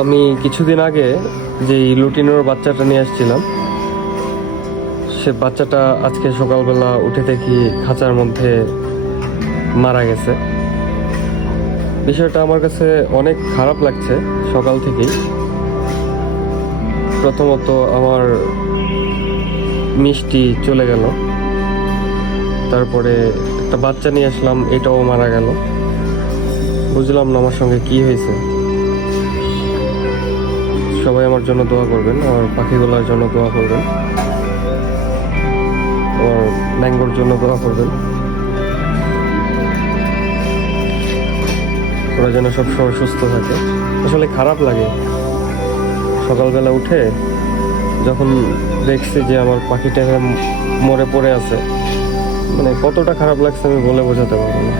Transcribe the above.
আমি কিছুদিন আগে যে লুটিনোর বাচ্চাটা নিয়ে আসছিলাম, সে বাচ্চাটা আজকে সকালবেলা উঠে দেখি খাঁচার মধ্যে মারা গেছে। বিষয়টা আমার কাছে অনেক খারাপ লাগছে সকাল থেকেই। প্রথমত আমার মিষ্টি চলে গেল, তারপরে একটা বাচ্চা নিয়ে আসলাম, এটাও মারা গেল। বুঝলাম না আমার সঙ্গে কি হয়েছে। সবাই আমার জন্য দোয়া করবেন, আমার পাখিগুলোর জন্য দোয়া করবেন, আমার ম্যাঙ্গোর জন্য দোয়া করবেন। ওরা যেন সবসময় সুস্থ থাকে। আসলে খারাপ লাগে সকালবেলা উঠে যখন দেখছি যে আমার পাখিটা মরে পড়ে আছে, মানে কতটা খারাপ লাগছে আমি বলে বোঝাতে পারবো না।